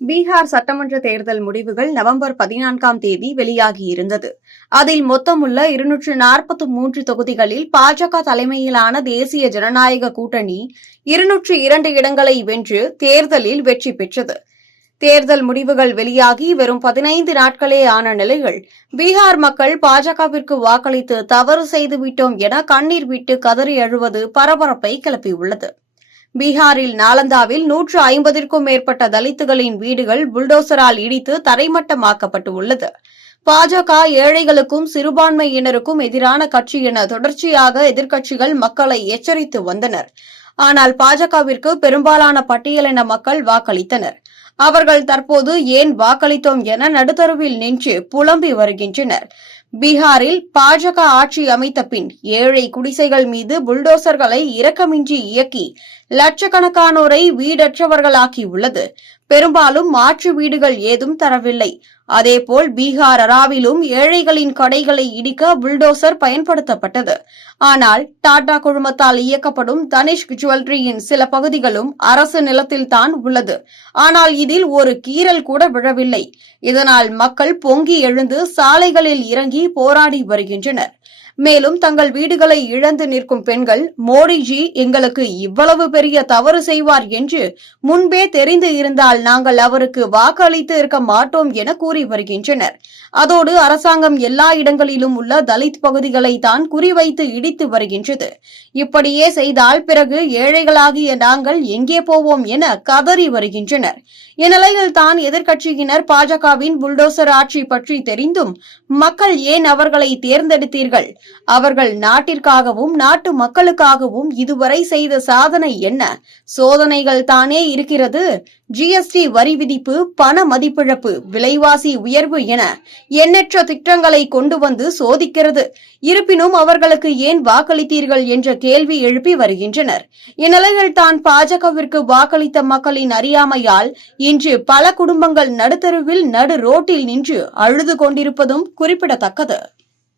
பீகார் சட்டமன்ற தேர்தல் முடிவுகள் நவம்பர் பதினான்காம் தேதி வெளியாகியிருந்தது. அதில் மொத்தமுள்ள இருநூற்று நாற்பத்து மூன்று தொகுதிகளில் பாஜக தலைமையிலான தேசிய ஜனநாயக கூட்டணி இருநூற்று இரண்டு இடங்களை வென்று தேர்தலில் வெற்றி பெற்றது. தேர்தல் முடிவுகள் வெளியாகி வெறும் பதினைந்து நாட்களே ஆன நிலையில் பீகார் மக்கள் பாஜகவிற்கு வாக்களித்து தவறு செய்துவிட்டோம் என கண்ணீர் விட்டு கதறி அழுவது பரபரப்பை கிளப்பியுள்ளது. பீகாரில் நாலந்தாவில் நூற்று ஐம்பதிற்கும் மேற்பட்ட தலித்துகளின் வீடுகள் புல்டோசரால் இடித்து தரைமட்டமாக்கப்பட்டு உள்ளது பாஜக ஏழைகளுக்கும் சிறுபான்மையினருக்கும் எதிரான கட்சி என தொடர்ச்சியாக எதிர்க்கட்சிகள் மக்களை எச்சரித்து வந்தனர். ஆனால் பாஜகவிற்கு பெரும்பாலான பட்டியலின மக்கள் வாக்களித்தனர். அவர்கள் தற்போது ஏன் வாக்களித்தோம் என நடுத்தருவில் நின்று புலம்பி வருகின்றனர். பீகாரில் பாஜக ஆட்சி அமைத்த பின் ஏழை குடிசைகள் மீது புல்டோசர்களை இரக்கமின்றி இயக்கி லட்சக்கணக்கானோரை வீடற்றவர்களாக்கியுள்ளது. பெரும்பாலும் மாற்று வீடுகள் ஏதும் தரவில்லை. அதேபோல் பீகார் அராவிலும் ஏழைகளின் கடைகளை இடிக்க புல்டோசர் பயன்படுத்தப்பட்டது. ஆனால் டாடா குழுமத்தால் இயக்கப்படும் தனிஷ்க் ஜுவல்லரியின் சில பகுதிகளும் அரசு நிலத்தில்தான் உள்ளது. ஆனால் இதில் ஒரு கீறல் கூட விழவில்லை. இதனால் மக்கள் பொங்கி எழுந்து சாலைகளில் இறங்கி போராடி வருகின்றனர். மேலும் தங்கள் வீடுகளை இழந்து நிற்கும் பெண்கள் மோடிஜி எங்களுக்கு இவ்வளவு பெரிய தவறு செய்வார் என்று முன்பே தெரிந்து இருந்தால் நாங்கள் அவருக்கு வாக்களித்து இருக்க மாட்டோம் என கூறி வருகின்றனர். அதோடு அரசாங்கம் எல்லா இடங்களிலும் உள்ள தலித் பகுதிகளை தான் குறிவைத்து இடித்து வருகின்றது. இப்படியே செய்தால் பிறகு ஏழைகளாகிய நாங்கள் எங்கே போவோம் என கதறி வருகின்றனர். இந்நிலையில் தான் எதிர்க்கட்சியினர் பாஜகவின் புல்டோசர் ஆட்சி பற்றி தெரிந்தும் மக்கள் ஏன் அவர்களை தேர்ந்தெடுத்தீர்கள்? அவர்கள் நாட்டிற்காகவும் நாட்டு மக்களுக்காகவும் இதுவரை செய்த சாதனை என்ன? சோதனைகள் தானே இருக்கிறது. ஜிஎஸ்டி வரி விதிப்பு பண மதிப்பிழப்பு விலைவாசி உயர்வு என எண்ணற்ற திட்டங்களை கொண்டு வந்து சோதிக்கிறது. இருப்பினும் அவர்களுக்கு ஏன் வாக்களித்தீர்கள் என்ற கேள்வி எழுப்பி வருகின்றனர். இந்நிலையில் தான் பாஜகவிற்கு வாக்களித்த மக்களின் அறியாமையால் இன்று பல குடும்பங்கள் நடுத்தருவில் நடு ரோட்டில் நின்று அழுது கொண்டிருப்பதும் குறிப்பிடத்தக்கது.